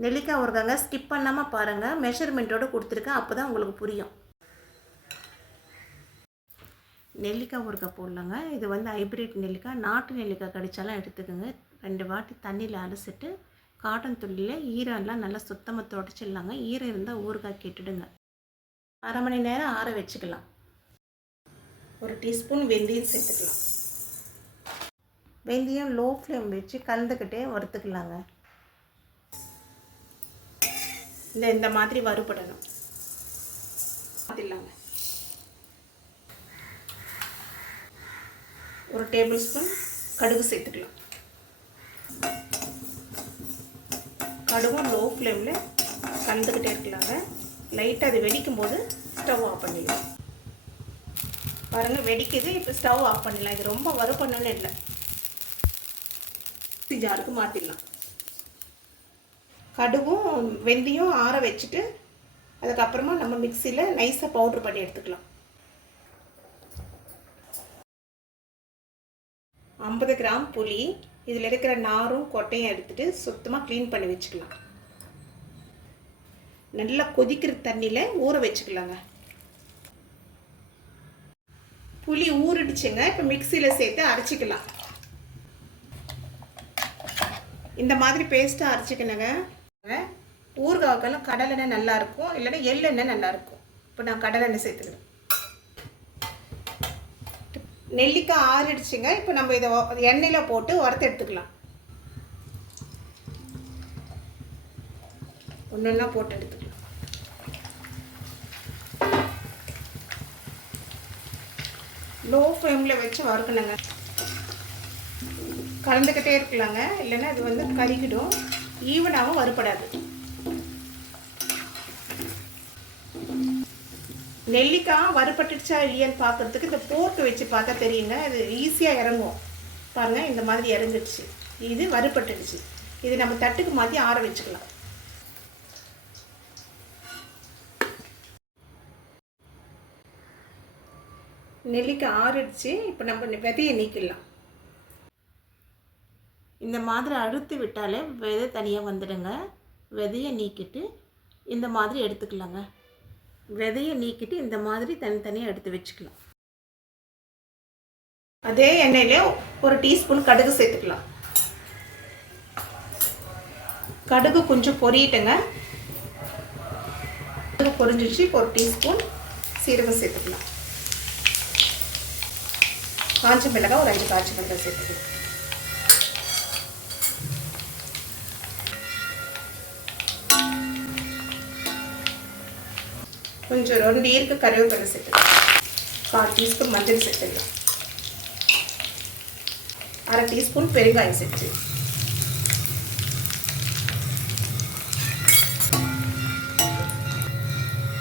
நெல்லிக்காய் ஊறுகாங்க ஸ்கிப் பண்ணாமல் பாருங்கள், மெஷர்மெண்ட்டோடு கொடுத்துருக்கேன், அப்போ தான் உங்களுக்கு புரியும். நெல்லிக்காய் ஊறுகாய் போடலாங்க. இது வந்து ஹைப்ரிட் நெல்லிக்காய், நாட்டு நெல்லிக்காய் கிடைச்சாலும் எடுத்துக்கோங்க. 2 வாட்டி தண்ணியில் அலசிட்டு காட்டன் துணியில் ஈரம்லாம் நல்லா சுத்தமாக துடைச்சிடலாங்க. ஈரம் இருந்தால் ஊறுகாய் கெட்டுடுங்க. அரை மணி நேரம் ஆற வச்சுக்கலாம். 1 டீஸ்பூன் வெந்தயம் சேர்த்துக்கலாம். வெந்தயம் லோ ஃப்ளேம் வச்சு கலந்துக்கிட்டே வறுத்துக்கலாங்க. இந்த மாதிரி வறுபடணும். பார்த்துக்கலாங்க. 1 டேபிள் ஸ்பூன் கடுகு சேர்த்துக்கலாம். கடுகும் லோ ஃப்ளேமில் கலந்துக்கிட்டே இருக்கலாங்க. லைட்டாக அது வெடிக்கும் போது ஸ்டவ் ஆஃப் பண்ணிடலாம். பாருங்கள் வெடிக்குது. இப்போ ஸ்டவ் ஆஃப் பண்ணிடலாம். இது ரொம்ப வறுபடணும்னு இல்லை. ஜாருக்கு மாற்றிடலாம். கடுகும் வெந்தயம் ஆற வச்சுட்டு அதுக்கப்புறமா நம்ம மிக்சியில் நைஸாக பவுட்ரு பண்ணி எடுத்துக்கலாம். 50 கிராம் புளி, இதில் இருக்கிற நாரும் கொட்டையும் எடுத்துகிட்டு சுத்தமாக க்ளீன் பண்ணி வச்சுக்கலாம். நல்லா கொதிக்கிற தண்ணியில் ஊற வச்சுக்கலாங்க. புளி ஊறிடுச்சுங்க. இப்போ மிக்சியில் சேர்த்து அரைச்சிக்கலாம். இந்த மாதிரி பேஸ்ட்டாக அரைச்சிக்கணுங்க. ஊறுகாய்க்கெல்லாம் கடலெண்ணெய் நல்லாயிருக்கும், இல்லைன்னா எள்ளெண்ணெய் நல்லாயிருக்கும். இப்போ நான் கடலெண்ணெய் சேர்த்துக்கிறேன். நெல்லிக்காய் ஆறிடுச்சுங்க. இப்போ நம்ம இதை எண்ணெயில் போட்டு வறுத்து எடுத்துக்கலாம். ஒன்றா போட்டு எடுத்துக்கலாம். லோ ஃப்ளேமில் வச்சு வறுக்கணுங்க. கலந்துக்கிட்டே இருக்கலாங்க, இல்லைன்னா அது வந்து கருகிடும், ஈவனாகவும் வறுபடாது. நெல்லிக்காய் வறுபட்டுடுச்சா இல்லையான்னு பார்க்குறதுக்கு இந்த போர்க்கு வச்சு பார்த்தா தெரியுங்க. அது ஈஸியாக இறங்கும். பாருங்கள், இந்த மாதிரி இறங்கிடுச்சு. இது வறுபட்டுடுச்சு. இது நம்ம தட்டுக்கு மாற்றி ஆற வச்சுக்கலாம். நெல்லிக்காய் ஆறிடுச்சு. இப்போ நம்ம விதையை நீக்கிடலாம். இந்த மாதிரி அழுத்தி விட்டாலே விதை தனியாக வந்துடுங்க. விதையை நீக்கிட்டு இந்த மாதிரி எடுத்துக்கலாங்க. விதையை நீக்கிட்டு இந்த மாதிரி தனித்தனியாக எடுத்து வச்சுக்கலாம். அதே எண்ணெயிலே 1 டீஸ்பூன் கடுகு சேர்த்துக்கலாம். கடுகு கொஞ்சம் பொரியட்டுங்க. கடுகு பொரிஞ்சிச்சு. 1 டீஸ்பூன் சீரகம் சேர்த்துக்கலாம். காஞ்ச மிளகாய் ஒரு 5 காஞ்ச மிளகாய் சேர்த்துக்கலாம். கொஞ்சம் 2 ஈர்க்கு கருவேப்பிலை சேர்த்துக்கலாம். 1/4 டீஸ்பூன் மஞ்சள் சேர்த்துக்கலாம். 1/2 டீஸ்பூன் பெருங்காயம் சேர்த்து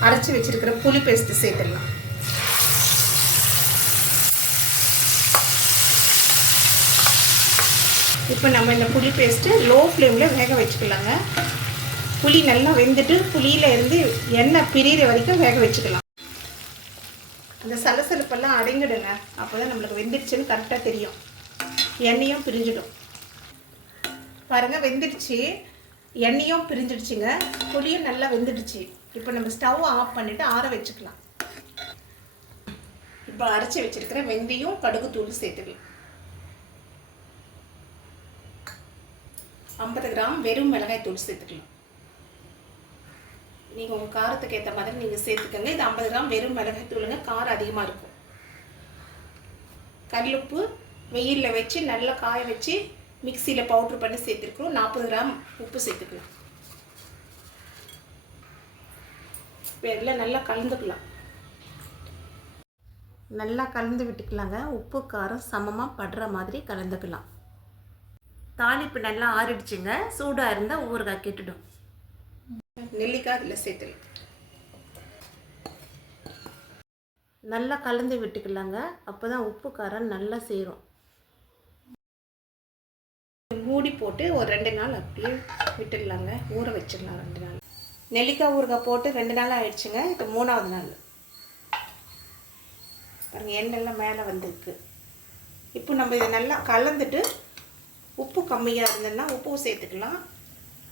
அரைச்சி வச்சிருக்கிற புளி பேஸ்ட் சேர்த்துடலாம். இப்போ நம்ம இந்த புளி பேஸ்ட்டு லோ ஃப்ளேமில் வேக வச்சுக்கலாங்க. புளி நல்லா வெந்துட்டு புளியில் இருந்து எண்ணெய் பிரிகிற வரைக்கும் வேக வச்சுக்கலாம். அந்த சலசலப்பெல்லாம் அடங்கிடுங்க. அப்போ தான் நம்மளுக்கு வெந்துடுச்சுன்னு கரெக்டாக தெரியும். எண்ணெயும் பிரிஞ்சிடும். பாருங்கள், வெந்துடுச்சு. எண்ணெயும் பிரிஞ்சிடுச்சுங்க. புளியும் நல்லா வெந்துடுச்சு. இப்போ நம்ம ஸ்டவ் ஆஃப் பண்ணிவிட்டு ஆற வச்சுக்கலாம். இப்போ அரைச்சி வச்சுருக்கிற வெந்தயம் கடுகு தூள் சேர்த்துக்கலாம். 50 கிராம் வெறும் மிளகாய் தூள் சேர்த்துக்கலாம். நீங்கள் உங்கள் காரத்துக்கு ஏற்ற மாதிரி நீங்கள் சேர்த்துக்கோங்க. இது 50 கிராம் வெறும் மிளகாய் தூளுங்க. காரம் அதிகமாக இருக்கும். கல்லுப்பு வெயிலில் வச்சு நல்லா காய வச்சு மிக்சியில் பவுட்ரு பண்ணி சேர்த்துருக்குறோம். 40 கிராம் உப்பு சேர்த்துக்கலாம். இப்போ இதில் நல்லா கலந்துக்கலாம். நல்லா கலந்து விட்டுக்கலாங்க. உப்பு காரம் சமமாக படுற மாதிரி கலந்துக்கலாம். தாளிப்பு நல்லா ஆறிடுச்சுங்க. சூடாக இருந்தால் ஊறுகாய் கெட்டுடும். நெல்லிக்காய் அதில் சேர்த்துக்கலாம். நல்லா கலந்து விட்டுக்கலாங்க. அப்போ தான் உப்பு காரம் நல்லா சேரும். மூடி போட்டு ஒரு 2 நாள் அப்படியே விட்டுடலாங்க. ஊற வச்சிடலாம் 2 நாள். நெல்லிக்காய் ஊறுகாய் போட்டு 2 நாள் ஆயிடுச்சுங்க. இப்போ 3ஆவது நாள். பாருங்கள், எண்ணெய்லாம் மேலே வந்துருக்கு. இப்போ நம்ம இதை நல்லா கலந்துட்டு உப்பு கம்மியாக இருந்ததுன்னா உப்பு சேர்த்துக்கலாம்.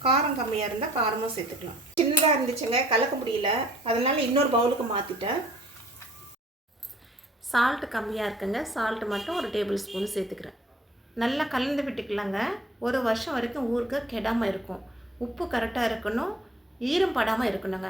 காரம் கம்மியாக இருந்தால் காரமும் சேர்த்துக்கலாம். சின்னதாக இருந்துச்சுங்க, கலக்க முடியல, அதனால் இன்னொரு பவுலுக்கு மாற்றிட்டேன். சால்ட்டு கம்மியாக இருக்குங்க, சால்ட்டு மட்டும் ஒரு டேபிள் ஸ்பூன் சேர்த்துக்கிறேன். நல்லா கலந்து விட்டுக்கலாங்க. 1 வருஷம் வரைக்கும் ஊறுகாய் கெடாமல் இருக்கும். உப்பு கரெக்டாக இருக்கணும், ஈரம் படாமல் இருக்கணுங்க.